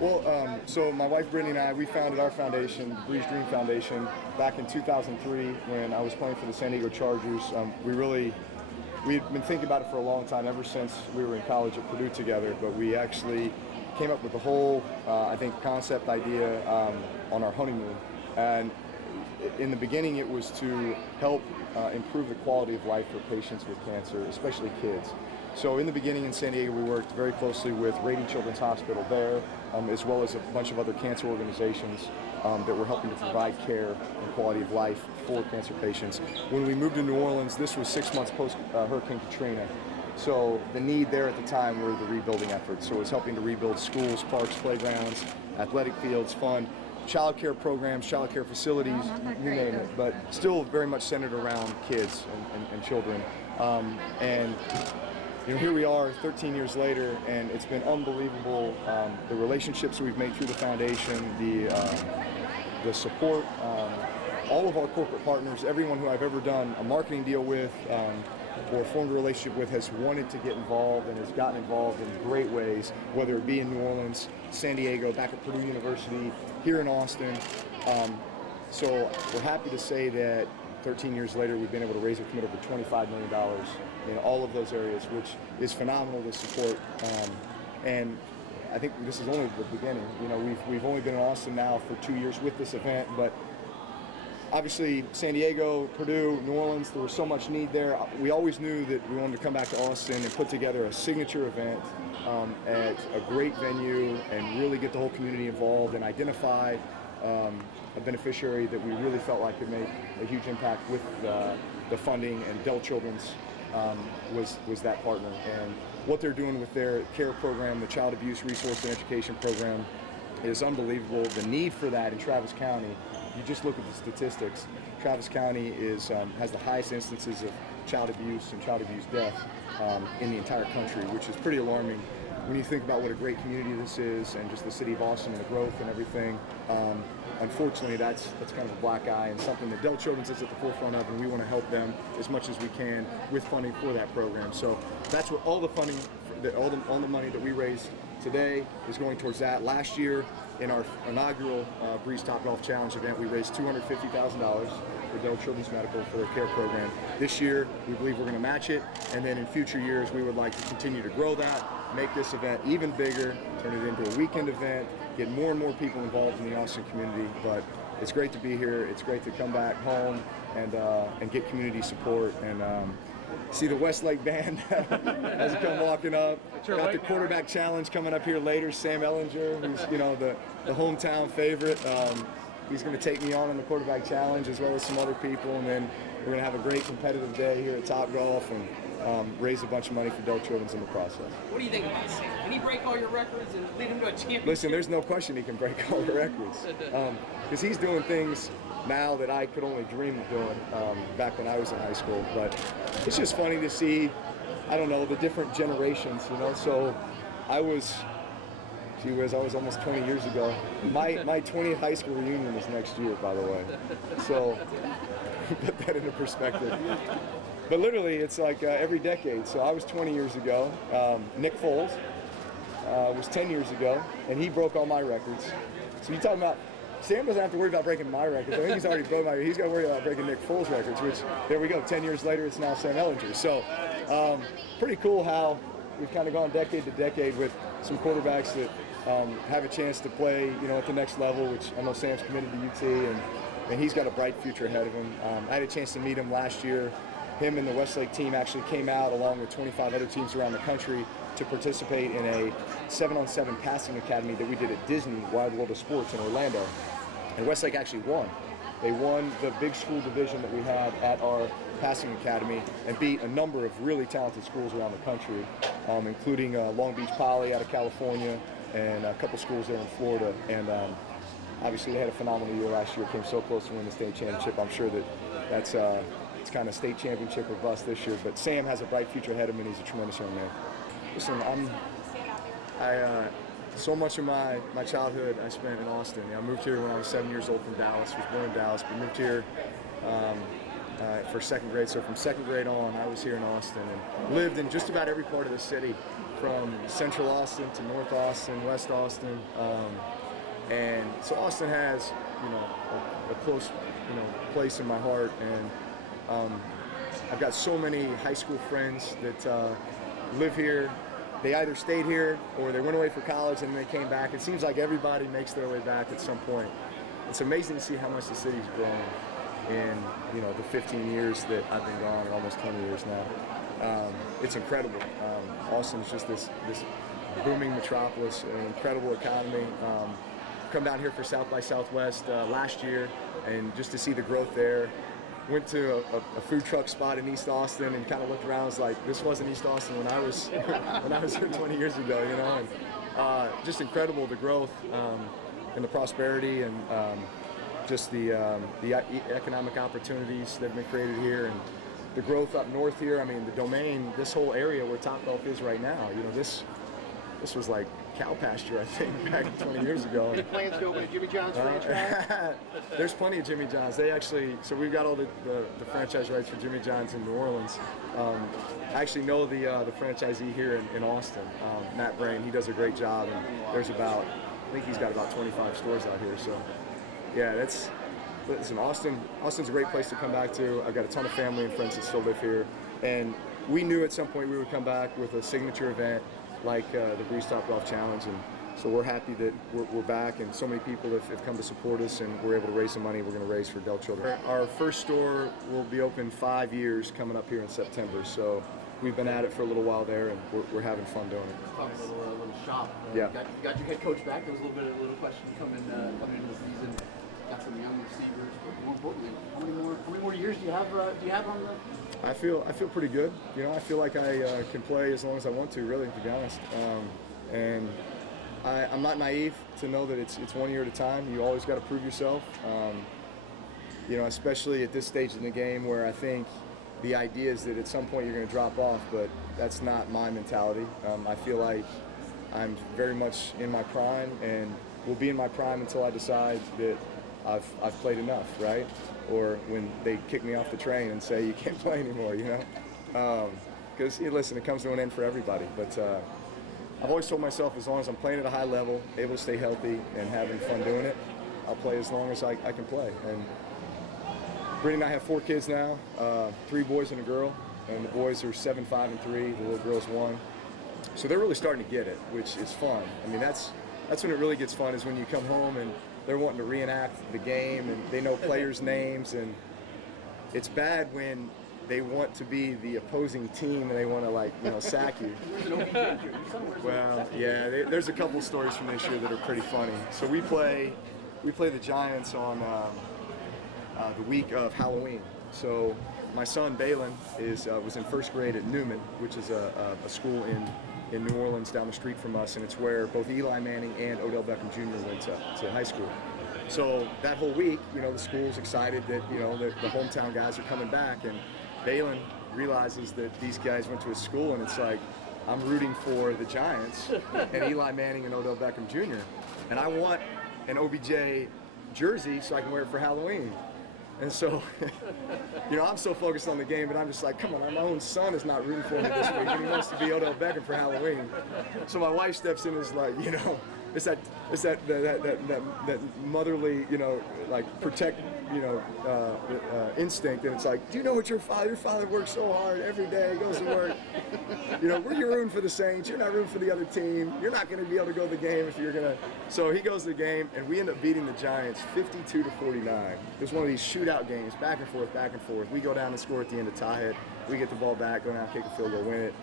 So my wife Brittany and I, we founded our foundation, the Brees Foundation, back in 2003 when I was playing for the San Diego Chargers. We had been thinking about it for a long time, ever since we were in college at Purdue together, but we actually came up with the whole, I think, concept idea on our honeymoon. And in the beginning, it was to help improve the quality of life for patients with cancer, especially kids. So in the beginning in San Diego, we worked very closely with Rady Children's Hospital there, as well as a bunch of other cancer organizations that were helping to provide care and quality of life for cancer patients. When we moved to New Orleans, this was 6 months post Hurricane Katrina. So the need there at the time were the rebuilding efforts. So it was helping to rebuild schools, parks, playgrounds, athletic fields, fund child care programs, child care facilities, you name it, but still very much centered around kids and children. Here we are 13 years later, and it's been unbelievable, the relationships we've made through the foundation, the support, all of our corporate partners, everyone who I've ever done a marketing deal with or formed a relationship with has wanted to get involved and has gotten involved in great ways, whether it be in New Orleans, San Diego, back at Purdue University, here in Austin. So we're happy to say that 13 years later, we've been able to raise and commit over $25 million in all of those areas, which is phenomenal to support. And I think this is only the beginning. We've only been in Austin now for 2 years with this event, but obviously San Diego, Purdue, New Orleans, there was so much need there. We always knew that we wanted to come back to Austin and put together a signature event at a great venue and really get the whole community involved and identify a beneficiary that we really felt like could make a huge impact with the funding, and Dell Children's was that partner. And what they're doing with their care program, the Child Abuse Resource and Education Program, is unbelievable. The need for that in Travis County, you just look at the statistics, Travis County has the highest instances of child abuse and child abuse death in the entire country, which is pretty alarming when you think about what a great community this is and just the city of Austin and the growth and everything. Unfortunately, that's kind of a black eye and something that Dell Children's is at the forefront of, and we want to help them as much as we can with funding for that program. So that's what all the funding, all the money that we raised today is going towards that. Last year, in our inaugural Brees Topgolf Challenge event, we raised $250,000 for Dell Children's Medical for their care program. This year, we believe we're going to match it, and then in future years, we would like to continue to grow that, make this event even bigger, turn it into a weekend event, get more and more people involved in the Austin community. But it's great to be here. It's great to come back home and get community support and see the Westlake band as they come walking up. Got the quarterback challenge coming up here later. Sam Ellinger, who's the hometown favorite. He's going to take me on the quarterback challenge as well as some other people, and then we're going to have a great competitive day here at Topgolf and raise a bunch of money for Dell Children's in the process. What do you think about Sam? Can he break all your records and lead him to a championship? Listen, there's no question he can break all the records because he's doing things now that I could only dream of doing back when I was in high school. But it's just funny to see, I don't know, the different generations, So I was almost 20 years ago. My 20th high school reunion is next year, by the way. So put that into perspective. But literally, it's like every decade. So I was 20 years ago. Nick Foles was 10 years ago, and he broke all my records. So you're talking about, Sam doesn't have to worry about breaking my records. I think he's already broke my records. He's got to worry about breaking Nick Foles' records, which, there we go, 10 years later, it's now Sam Ellinger. So pretty cool how we've kind of gone decade to decade with some quarterbacks that have a chance to play, at the next level, which I know Sam's committed to UT, and he's got a bright future ahead of him. I had a chance to meet him last year. Him and the Westlake team actually came out along with 25 other teams around the country to participate in a 7-on-7 passing academy that we did at Disney Wide World of Sports in Orlando. And Westlake actually won. They won the big school division that we had at our passing academy and beat a number of really talented schools around the country, including Long Beach Poly out of California and a couple schools there in Florida. And obviously they had a phenomenal year last year, came so close to winning the state championship. I'm sure that's it's kind of state championship or bust this year, but Sam has a bright future ahead of him, and he's a tremendous young man. Listen, so much of my childhood I spent in Austin. I moved here when I was 7 years old from Dallas, was born in Dallas, but moved here for second grade. So from second grade on, I was here in Austin and lived in just about every part of the city from Central Austin to North Austin, West Austin, and so Austin has, you know, a close, you know, place in my heart, and I've got so many high school friends that live here. They either stayed here or they went away for college and then they came back. It seems like everybody makes their way back at some point. It's amazing to see how much the city's grown in, you know, the 15 years that I've been gone, or almost 20 years now. It's incredible. Austin's just this booming metropolis, an incredible economy. Come down here for South by Southwest last year, and just to see the growth there. Went to a food truck spot in East Austin and kind of looked around. Was like, this wasn't East Austin when I was here 20 years ago, you know. And just incredible, the growth and the prosperity, and just the economic opportunities that have been created here, and the growth up north here. I mean, the Domain, this whole area where Topgolf is right now, you know, this was like cow pasture, I think, back 20 years ago. Any plans to open a Jimmy John's franchise? There's plenty of Jimmy John's. They actually, so we've got all the franchise rights for Jimmy John's in New Orleans. I actually know the franchisee here in Austin, Matt Brain. He does a great job, and there's about, I think he's got about 25 stores out here. So, yeah, listen, Austin's a great place to come back to. I've got a ton of family and friends that still live here, and we knew at some point we would come back with a signature event like the Brees Topgolf Challenge, and so we're happy that we're back, and so many people have come to support us, and we're able to raise some money we're going to raise for adult children. Our first store will be open 5 years coming up here in September, so we've been at it for a little while there, and we're having fun doing it. Talk a little shop. Yeah. You got your head coach back. There was a little question coming into the season. Got some young receivers, but more importantly, how many more years do you have on the? I feel pretty good. You know, I feel like I can play as long as I want to, really, to be honest. And I'm not naive to know that it's 1 year at a time. You always got to prove yourself. You know, especially at this stage in the game, where I think the idea is that at some point you're going to drop off, but that's not my mentality. I feel like I'm very much in my prime, and will be in my prime until I decide that I've played enough, right? Or when they kick me off the train and say you can't play anymore, you know? Because listen, it comes to an end for everybody. But I've always told myself, as long as I'm playing at a high level, able to stay healthy, and having fun doing it, I'll play as long as I can play. And Brittany and I have 4 kids now, 3 boys and a girl, and the boys are 7, 5, and 3. The little girl's 1. So they're really starting to get it, which is fun. I mean, that's when it really gets fun, is when you come home and they're wanting to reenact the game, and they know players' names, and it's bad when they want to be the opposing team and they want to, like, you know, sack you. Well, yeah, there's a couple stories from this year that are pretty funny. So we play the Giants on the week of Halloween. So my son Balin was in first grade at Newman, which is a school in New Orleans down the street from us, and it's where both Eli Manning and Odell Beckham Jr. went to high school. So that whole week, you know, the school's excited that, you know, the hometown guys are coming back, and Balin realizes that these guys went to his school, and it's like, I'm rooting for the Giants and Eli Manning and Odell Beckham Jr. And I want an OBJ jersey so I can wear it for Halloween. And so, you know, I'm so focused on the game, and I'm just like, come on, my own son is not rooting for me this week, and he wants to be Odell Beckham for Halloween. So my wife steps in and is like, you know, it's that motherly, you know, like protect, you know, instinct, and it's like, do you know what your father works so hard every day, goes to work. You know, you're rooting for the Saints, you're not rooting for the other team, you're not going to be able to go to the game if you're going to. So he goes to the game, and we end up beating the Giants 52-49. It was one of these shootout games, back and forth, back and forth. We go down and score at the end to tie it. We get the ball back, go down, kick a field goal, win it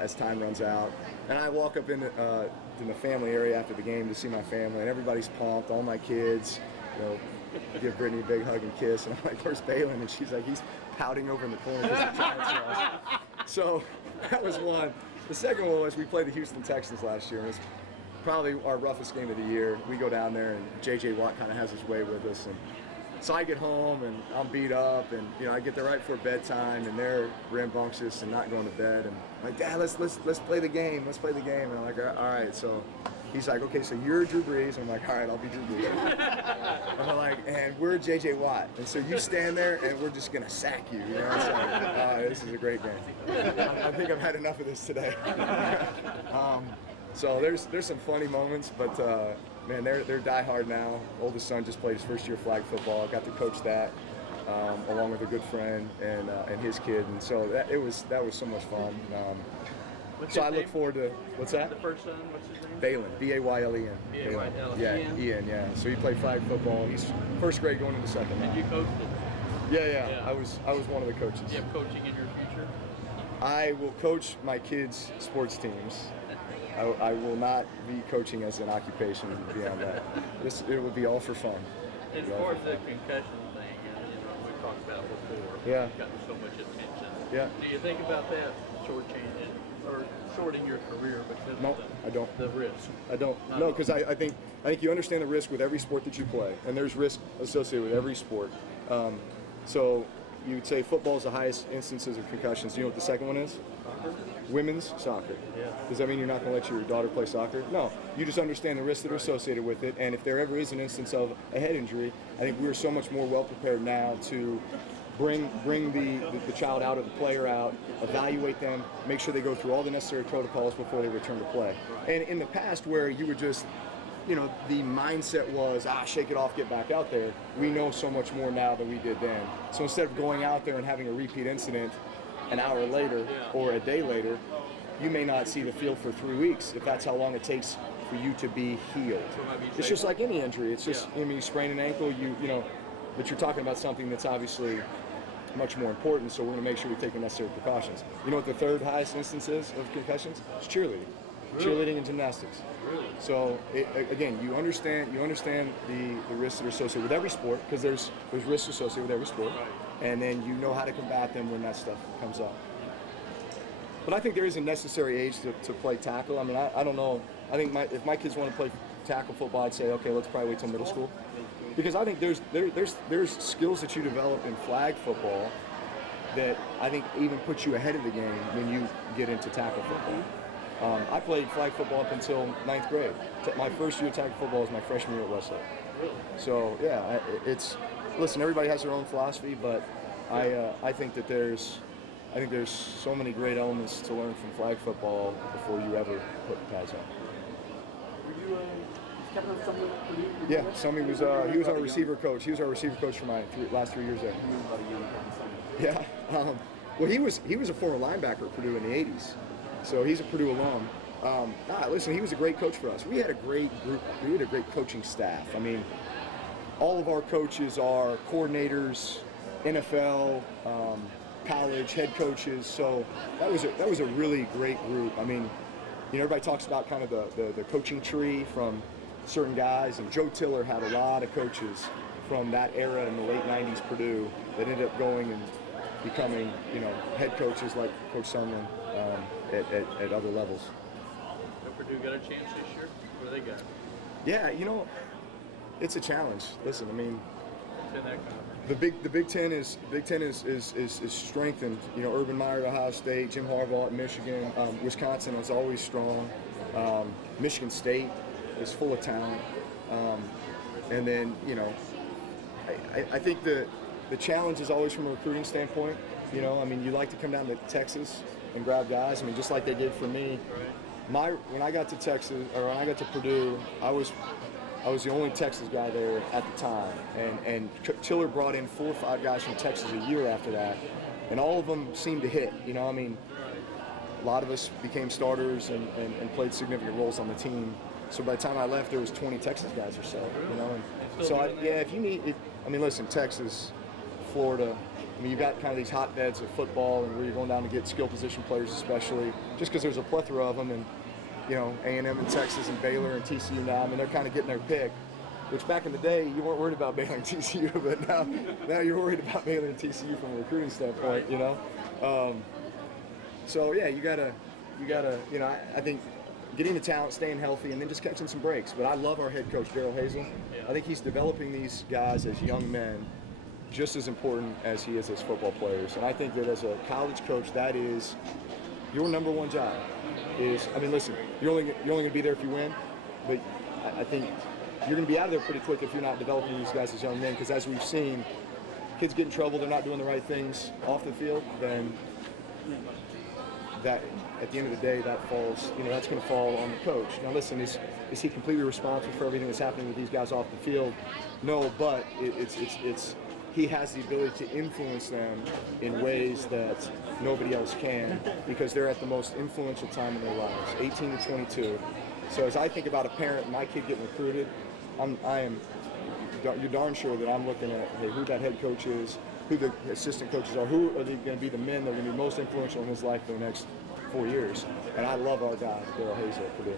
as time runs out. And I walk up in the family area after the game to see my family, and everybody's pumped, all my kids, you know, give Brittany a big hug and kiss, and I'm like, where's Balin? And she's like, he's pouting over in the corner because the Giants lost. So that was one. The second one was we played the Houston Texans last year, and it's probably our roughest game of the year. We go down there, and J.J. Watt kind of has his way with us, and so I get home, and I'm beat up, and, you know, I get there right before bedtime, and they're rambunctious and not going to bed, and I'm like, Dad, let's play the game, and I'm like, all right. So he's like, okay, so you're Drew Brees. I'm like, all right, I'll be Drew Brees. And they're like, and we're J.J. Watt. And so you stand there, and we're just gonna sack you. You know, it's like, this is a great game. I think I've had enough of this today. So there's some funny moments, but man, they're diehard now. Oldest son just played his first year of flag football. Got to coach that along with a good friend and his kid, and so that was so much fun. So I look forward to what's that? The first son, what's his name? Baylon, B-A-Y-L-E-N. B-A-Y-L-E-N. Yeah, Ian. Yeah. So he played flag football. He's first grade going into second. Did you coach it? Yeah. I was one of the coaches. Do you have coaching in your future? I will coach my kids' sports teams. I will not be coaching as an occupation beyond that. It would be all for fun. As far as the concussion thing, we talked about before. Yeah. It's gotten so much attention. Yeah. Do you think about that shortchanging or shorting your career because No, of I don't. the risk? I don't. No, because I think you understand the risk with every sport that you play, and there's risk associated with every sport. So you would say football is the highest instances of concussions. Do you know what the second one is? Women's soccer. Yeah. Does that mean you're not going to let your daughter play soccer? No. You just understand the risks that are associated with it, and if there ever is an instance of a head injury, I think we're so much more well prepared now to bring the child out or the player out, evaluate them, make sure they go through all the necessary protocols before they return to play. And in the past, where you would just, the mindset was, shake it off, get back out there, we know so much more now than we did then. So instead of going out there and having a repeat incident an hour later or a day later, you may not see the field for 3 weeks if that's how long it takes for you to be healed. It's just like any injury. It's just, you sprain an ankle, but you're talking about something that's obviously much more important, so we're going to make sure we take the necessary precautions. You know what the third highest instance is of concussions? It's cheerleading. Cheerleading and gymnastics. Really? So again, you understand the risks that are associated with every sport, because there's risks associated with every sport, and then you know how to combat them when that stuff comes up. But I think there is a necessary age to play tackle. I mean, I don't know. I think if my kids want to play tackle football, I'd say, okay, let's probably wait till middle school, because I think there's skills that you develop in flag football that I think even puts you ahead of the game when you get into tackle football. I played flag football up until 9th grade. My first year of tackle football was my freshman year at Westlake. Really? So yeah, listen, everybody has their own philosophy, but I think there's so many great elements to learn from flag football before you ever put the pads on. Were you Kevin on Summer at Purdue? Yeah, Summy was he was our receiver coach. He was our receiver coach for my last 3 years there. Yeah. Well, he was a former linebacker at Purdue in the 80s, so he's a Purdue alum. Listen, he was a great coach for us. We had a great group. We had a great coaching staff. I mean, all of our coaches are coordinators, NFL, college head coaches. So that was a really great group. I mean, everybody talks about kind of the coaching tree from certain guys, and Joe Tiller had a lot of coaches from that era in the late 90s Purdue that ended up going and becoming, head coaches like Coach Sumlin at other levels. Purdue got a chance this year? What do they got? Yeah, it's a challenge. Listen, I mean, It's in that conference. the Big Ten is strengthened. Urban Meyer at Ohio State, Jim Harbaugh at Michigan, Wisconsin is always strong. Michigan State is full of talent, and then I think the challenge is always from a recruiting standpoint. I mean, you like to come down to Texas and grab guys. I mean, just like they did for me. When I got to Texas, or when I got to Purdue, I was the only Texas guy there at the time, and Tiller brought in 4 or 5 guys from Texas a year after that, and all of them seemed to hit. I mean, a lot of us became starters and played significant roles on the team. So by the time I left, there was 20 Texas guys or so. And so if you need, I mean, listen, Texas, Florida. I mean, you've got kind of these hotbeds of football, and where you're going down to get skill position players, especially, just because there's a plethora of them, and A&M and Texas and Baylor and TCU now. I mean, they're kind of getting their pick. Which back in the day, you weren't worried about Baylor and TCU, but now you're worried about Baylor and TCU from a recruiting standpoint. So yeah, you gotta. I think getting the talent, staying healthy, and then just catching some breaks. But I love our head coach, Darrell Hazel. I think he's developing these guys as young men just as important as he is as football players. And I think that as a college coach, that is your number one job. I mean, listen, you're only going to be there if you win, but I think you're going to be out of there pretty quick if you're not developing these guys as young men, because as we've seen, kids get in trouble, they're not doing the right things off the field, then that at the end of the day, that falls, that's going to fall on the coach. Now listen, is he completely responsible for everything that's happening with these guys off the field? No, but he has the ability to influence them in ways that nobody else can, because they're at the most influential time in their lives, 18 to 22. So as I think about a parent, my kid getting recruited, you're darn sure that I'm looking at, hey, who that head coach is, who the assistant coaches are, who are going to be the men that are going to be most influential in his life for the next 4 years. And I love our guy, Daryl Hayes at Purdue.